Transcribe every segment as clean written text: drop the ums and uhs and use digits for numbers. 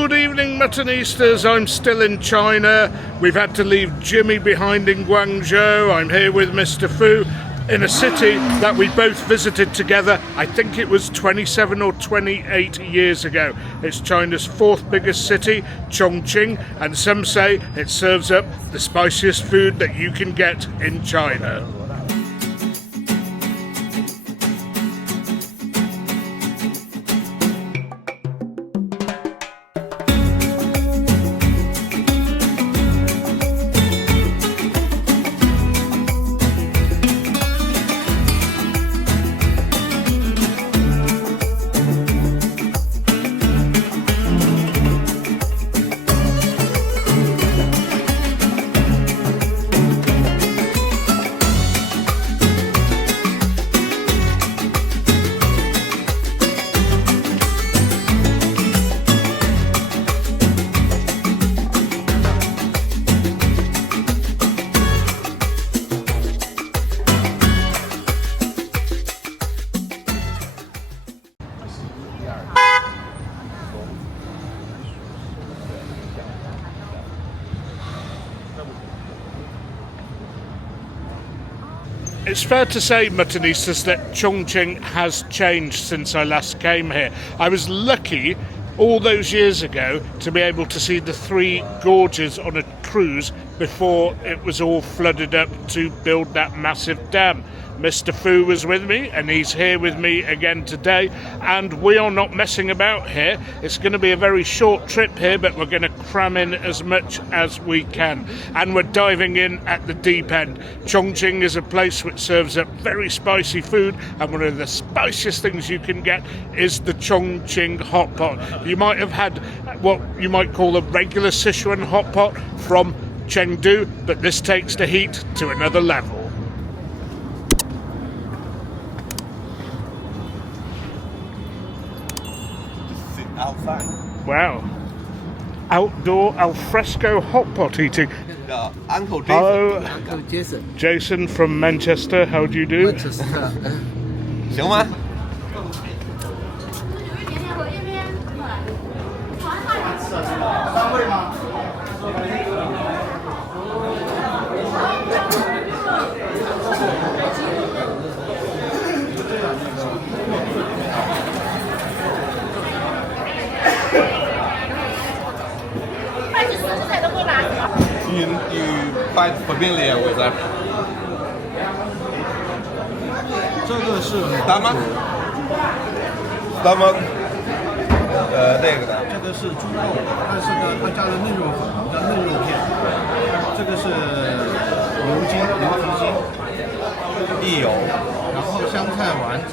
Good evening, Muttonistas. I'm still in China. We've had to leave Jimmy behind in Guangzhou. I'm here with Mr. Fu in a city that we both visited together. I think it was 27 or 28 years ago. It's China's fourth biggest city, Chongqing, and some say it serves up the spiciest food that you can get in China. It's fair to say, Muttonistas, that Chongqing has changed since I last came here. I was lucky all those years ago to be able to see the three gorges on a cruise before it was all flooded up to build that massive dam. Mr. Fu was with me, and he's here with me again today, and we are not messing about here. It's going to be a very short trip here, but we're going to cram in as much as we can, and we're diving in at the deep end. Chongqing is a place which serves up very spicy food, and one of the spiciest things you can get is the Chongqing hot pot. You might have had what you might call a regular Sichuan hot pot from Chengdu, but this takes the heat to another level. Outside. Wow. Outdoor alfresco hot pot eating. Uncle Jason. Hello, Uncle Jason. Jason from Manchester. How do you do? 行吗？You quite familiar with that? 这个是大吗？大吗？那个的。这个是猪肉，但是呢，它加了嫩肉粉，我们叫嫩肉片。这个是牛筋、牛蹄筋，一有。然后香菜丸子。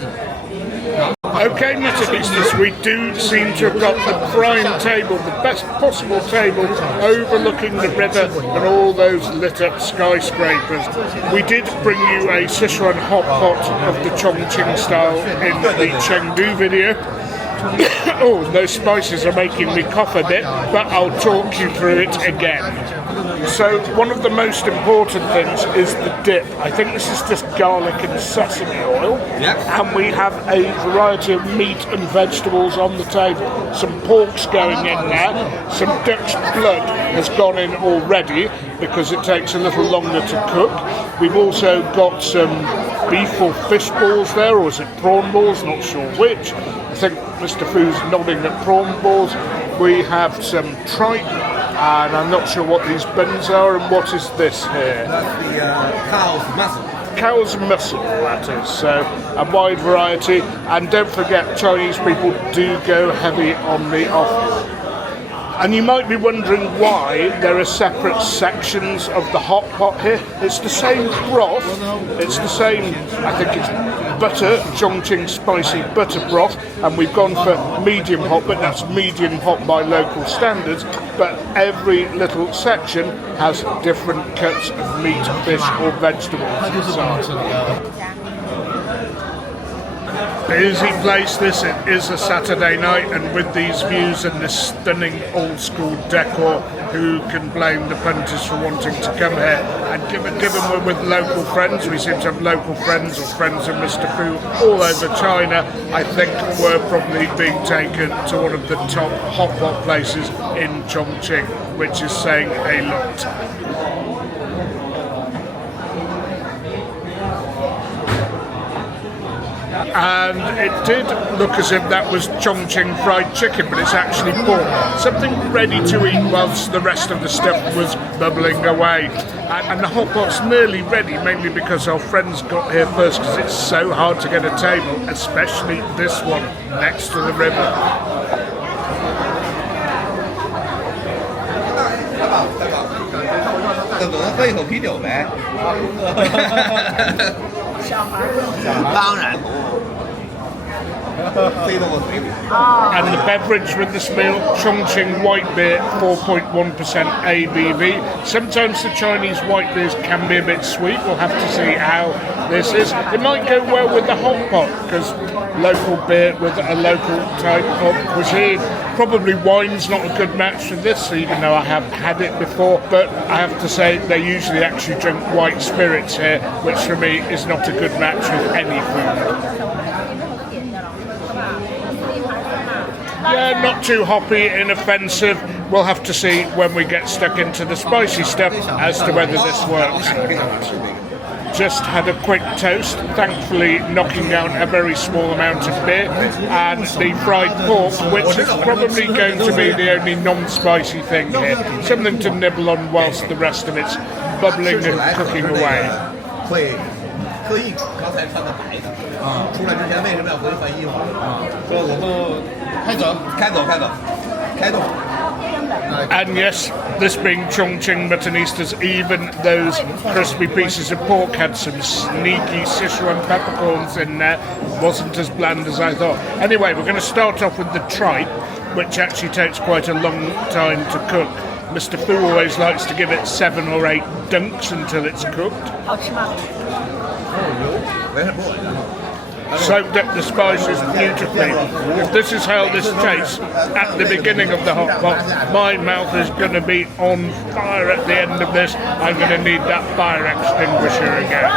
Okay, Muttonistas, we do seem to have got the prime table, the best possible table, overlooking the river and all those lit up skyscrapers. We did bring you a Sichuan hot pot of the Chongqing style in the Chengdu video. Oh, those spices are making me cough a bit, but I'll talk you through it again. So one of the most important things is the dip. I think this is just garlic and sesame oil. Yep. And we have a variety of meat and vegetables on the table. Some pork's going in there. Some duck's blood has gone in already because it takes a little longer to cook. We've also got some beef or fish balls there, or is it prawn balls? Not sure which. I think Mr. Fu's nodding at prawn balls. We have some tripe, and I'm not sure what these buns are, and what is this here? That's the cow's muscle. Cow's muscle, that is. So a wide variety, and don't forget, Chinese people do go heavy on the offal. And you might be wondering why there are separate sections of the hot pot here. It's the same broth, it's the same, I think it's butter, Chongqing spicy butter broth, and we've gone for medium hot, but that's medium hot by local standards. But every little section has different cuts of meat, fish or vegetables inside. busy place this. It is a Saturday night, and with these views and this stunning old school decor, who can blame the punters for wanting to come here? And given we're with local friends, we seem to have local friends or friends of Mr. Fu all over China, I think we're probably being taken to one of the top hotpot places in Chongqing, which is saying a lot. And it did look as if that was Chongqing fried chicken, but it's actually pork. Something ready to eat whilst the rest of the stuff was bubbling away. And the hot pot's nearly ready, mainly because our friends got here first, because it's so hard to get a table, especially this one next to the river. 等着喝一口啤酒呗。当然不。飞到我嘴里。And the beverage with this meal, Chongqing white beer, 4.1% ABV. Sometimes the Chinese white beers can be a bit sweet. We'll have to see how this is. It might go well with the hot pot, because local beer with a local type of cuisine. Probably wine's not a good match for this, even though I have had it before. But I have to say, they usually actually drink white spirits here, which for me is not a good match with any food. Yeah, not too hoppy, inoffensive. We'll have to see when we get stuck into the spicy stuff as to whether this works. Just had a quick toast, thankfully knocking down a very small amount of beer, and the fried pork, which is probably going to be the only non-spicy thing here. Something to nibble on whilst the rest of it's bubbling and cooking away. 会特意刚才穿的白的啊，出来之前为什么要回去换衣服啊？说我们开动。And yes, this being Chongqing Muttonistas, even those crispy pieces of pork had some sneaky Sichuan peppercorns in there. Wasn't as bland as I thought. Anyway, we're going to start off with the tripe, which actually takes quite a long time to cook. Mr. Fu always likes to give it 7 or 8 dunks until it's cooked. Soaked up the spices beautifully. If this is how this tastes at the beginning of the hot pot, my mouth is going to be on fire at the end of this. I'm going to need that fire extinguisher again.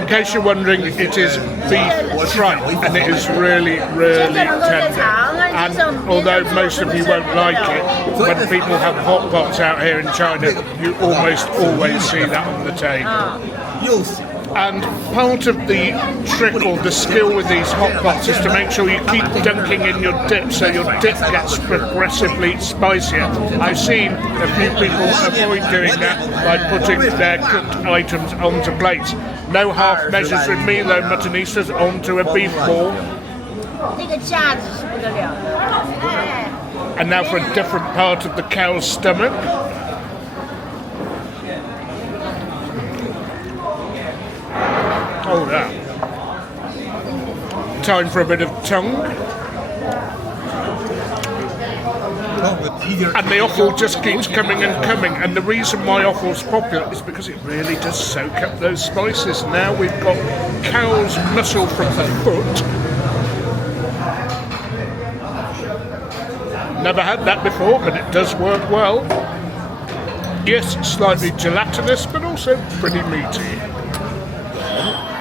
In case you're wondering, it is beef tripe, and it is really, really tender. And although most of you won't like it, when people have hot pots out here in China, you almost always see that on the table. And part of the trick or the skill with these hot pots is to make sure you keep dunking in your dip so your dip gets progressively spicier. I've seen a few people avoid doing that by putting their cooked items onto plates. No half measures with me though, Muttonistas, onto a beef ball. And now for a different part of the cow's stomach. Oh, yeah. Time for a bit of tongue. And the offal just keeps coming and coming. And the reason why offal's popular is because it really does soak up those spices. Now we've got cow's muscle from the foot. Never had that before, but it does work well. Yes, slightly gelatinous, but also pretty meaty.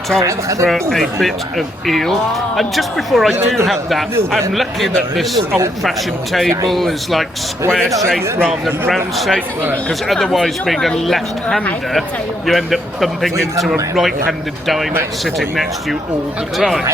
Time for a bit of eel, and just before I do have that, I'm lucky that this old-fashioned table is like square shaped rather than round shaped, because otherwise being a left-hander you end up bumping into a right-handed diner sitting next to you all the time.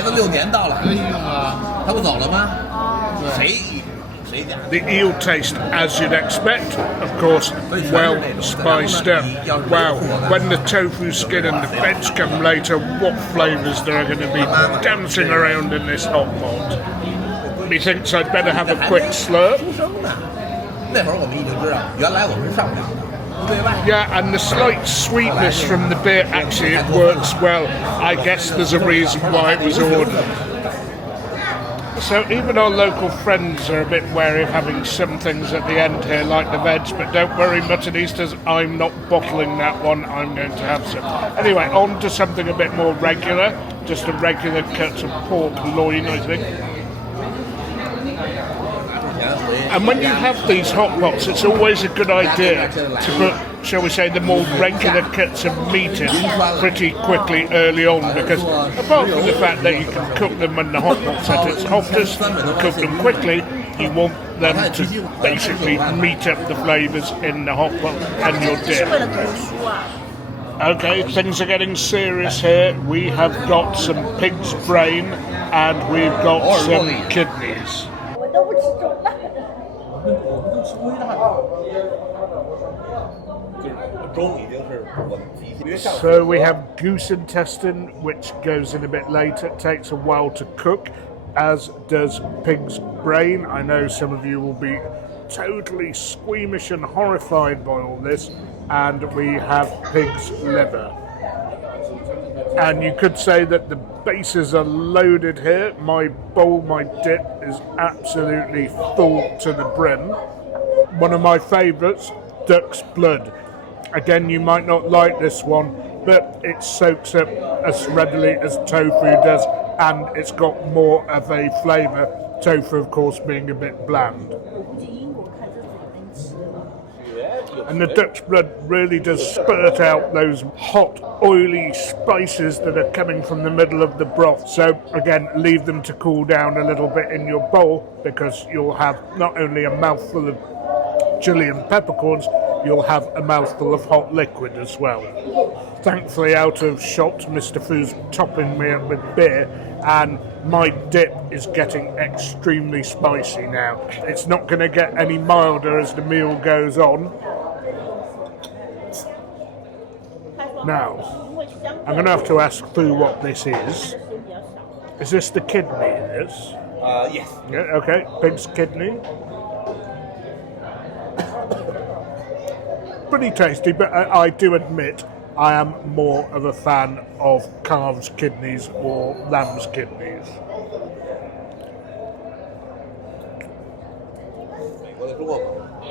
The eel taste, as you'd expect, of course, well spiced up. Wow, when the tofu skin and the veg come later, what flavours there are going to be dancing around in this hot pot. Methinks I'd better have a quick slurp. Yeah, and the slight sweetness from the beer, actually it works well. I guess there's a reason why it was ordered. So even our local friends are a bit wary of having some things at the end here, like the veg, but don't worry, Muttonistas, I'm not bottling that one, I'm going to have some. Anyway, on to something a bit more regular, just a regular cut of pork loin, I think. And when you have these hot pots, it's always a good idea to put, shall we say, the more regular cuts of meat in pretty quickly early on, because apart from the fact that you can cook them when the hot pot's at its hottest and cook them quickly, you want them to basically meet up the flavours in the hot pot and your dip. Okay, things are getting serious here. We have got some pig's brain and we've got some kidneys. So we have goose intestine, which goes in a bit later. It takes a while to cook, as does pig's brain. I know some of you will be totally squeamish and horrified by all this. And we have pig's liver. And you could say that the bases are loaded here. My bowl, my dip is absolutely full to the brim. One of my favourites, duck's blood. Again, you might not like this one, but it soaks up as readily as tofu does, and it's got more of a flavour. Tofu, of course, being a bit bland. And the duck's blood really does spurt out those hot, oily spices that are coming from the middle of the broth. So again, leave them to cool down a little bit in your bowl, because you'll have not only a mouthful of chili and peppercorns, you'll have a mouthful of hot liquid as well. Thankfully, out of shot, Mr. Fu's topping me up with beer, and my dip is getting extremely spicy now. It's not going to get any milder as the meal goes on. Now, I'm going to have to ask Fu what this is. Is this the kidney in this? Yes. Yeah, okay, pig's kidney. Pretty tasty, but I do admit I am more of a fan of calves' kidneys or lamb's kidneys.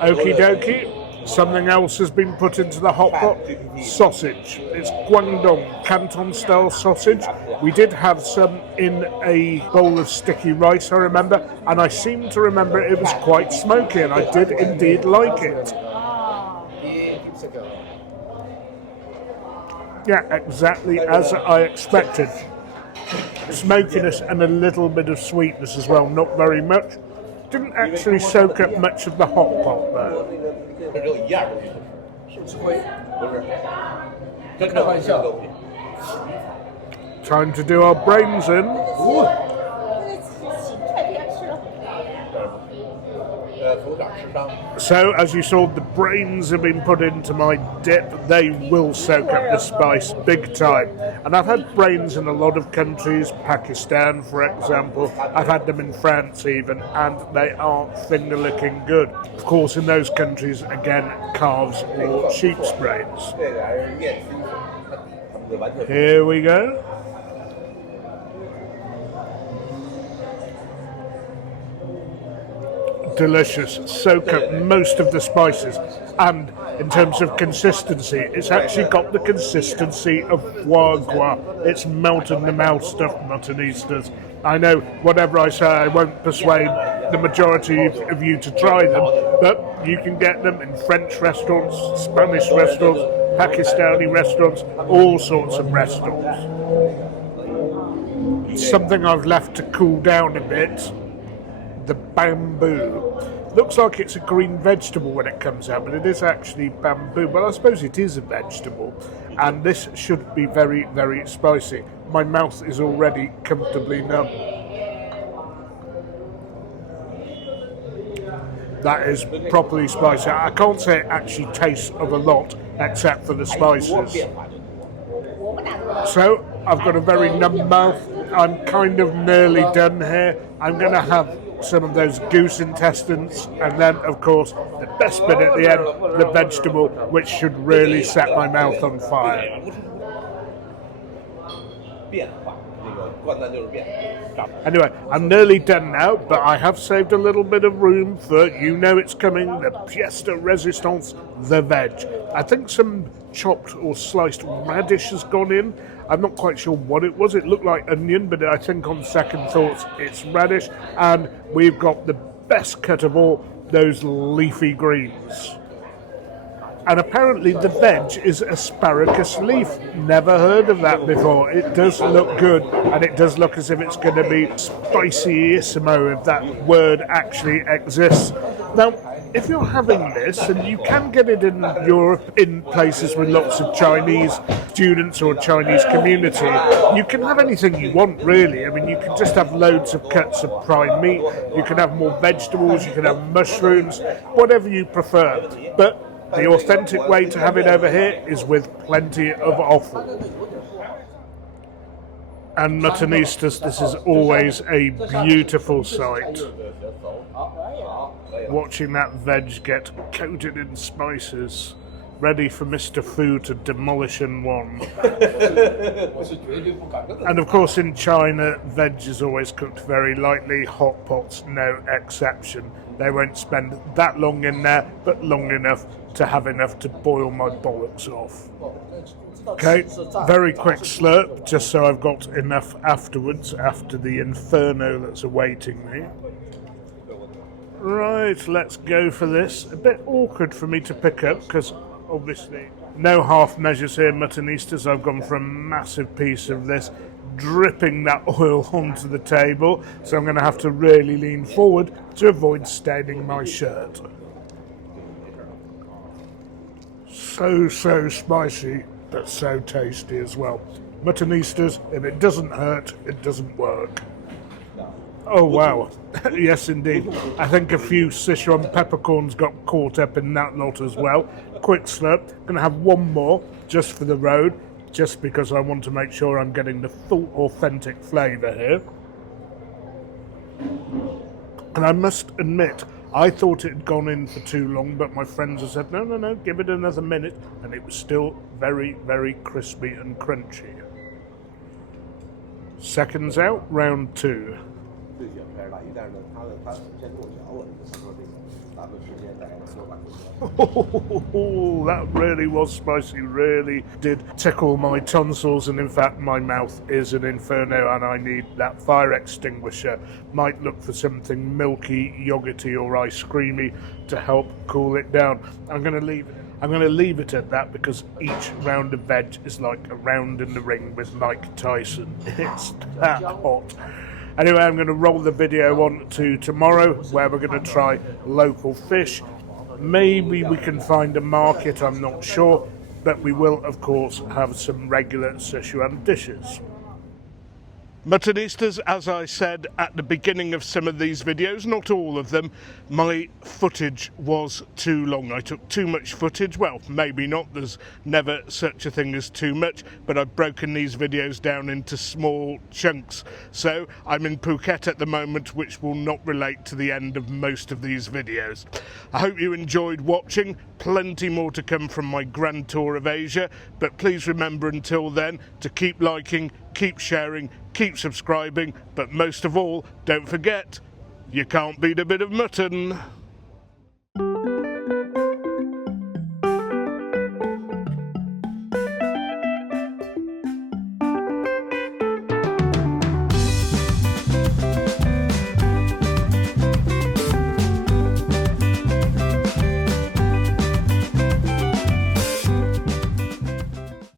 Okie dokie. Something else has been put into the hot pot. Sausage. It's Guangdong Canton style sausage. We did have some in a bowl of sticky rice, I remember, and I seem to remember it was quite smoky, and I did indeed like it. Yeah, exactly as I expected. Smokiness and a little bit of sweetness as well, not very much. Didn't actually soak up much of the hot pot though. Time to do our brains in. So, as you saw, the brains have been put into my dip. They will soak up the spice big time. And I've had brains in a lot of countries, Pakistan, for example. I've had them in France even, and they are finger-licking good. Of course, in those countries, again, calves or sheep's brains. Here we go. Delicious. Soak up most of the spices, and in terms of consistency, it's actually got the consistency of foie gras. It's melt in the mouth stuff, Muttonistas. I know whatever I say, I won't persuade the majority of you to try them, but you can get them in French restaurants, Spanish restaurants, Pakistani restaurants, all sorts of restaurants. Something I've left to cool down a bit. The bamboo. Looks like it's a green vegetable when it comes out, but it is actually bamboo. Well, I suppose it is a vegetable, and this should be very, very spicy. My mouth is already comfortably numb. That is properly spicy. I can't say it actually tastes of a lot, except for the spices. So, I've got a very numb mouth. I'm kind of nearly done here. I'm going to have some of those goose intestines, and then of course the best bit at the end, the vegetable, which should really set my mouth on fire. Anyway, I'm nearly done now, but I have saved a little bit of room for, you know it's coming, the pièce de résistance, the veg. I think some chopped or sliced radish has gone in. I'm not quite sure what it was. It looked like onion, but I think on second thoughts it's radish. And we've got the best cut of all, those leafy greens. And apparently the veg is asparagus leaf. Never heard of that before. It does look good, and it does look as if it's going to be spiciissimo, if that word actually exists. Now, if you're having this, and you can get it in Europe in places with lots of Chinese students or Chinese community, you can have anything you want, really. I mean, you can just have loads of cuts of prime meat, you can have more vegetables, you can have mushrooms, whatever you prefer. But the authentic way to have it over here is with plenty of offal. And Muttonistas, this is always a beautiful sight. Watching that veg get coated in spices, ready for Mr. Fu to demolish in one. And of course in China, veg is always cooked very lightly, hot pots no exception. They won't spend that long in there, but long enough to have enough to boil my bollocks off. Okay, very quick slurp, just so I've got enough afterwards, after the inferno that's awaiting me. Right, let's go for this. A bit awkward for me to pick up, because obviously no half measures here, Muttonistas. I've gone for a massive piece of this, dripping that oil onto the table, so I'm going to have to really lean forward to avoid staining my shirt. So spicy, but so tasty as well. Muttonistas, if it doesn't hurt, it doesn't work. Oh wow, yes indeed. I think a few Sichuan peppercorns got caught up in that lot as well. Quick slurp. Going to have one more just for the road, just because I want to make sure I'm getting the full authentic flavour here. And I must admit, I thought it had gone in for too long, but my friends have said, no, give it another minute, and it was still very, very crispy and crunchy. Seconds out, round 2. Oh, that really was spicy, really did tickle my tonsils, and in fact my mouth is an inferno and I need that fire extinguisher. Might look for something milky, yogurty or ice creamy to help cool it down. I'm going to leave it at that, because each round of veg is like a round in the ring with Mike Tyson. It's that hot. Anyway, I'm going to roll the video on to tomorrow, where we're going to try local fish. Maybe we can find a market, I'm not sure, but we will, of course, have some regular Sichuan dishes. Muttonistas, as I said at the beginning of some of these videos, not all of them, my footage was too long. I took too much footage. Well, maybe not, there's never such a thing as too much, but I've broken these videos down into small chunks. So I'm in Phuket at the moment, which will not relate to the end of most of these videos. I hope you enjoyed watching. Plenty more to come from my grand tour of Asia, but please remember until then to keep liking, keep sharing, keep subscribing, but most of all, don't forget, you can't beat a bit of mutton.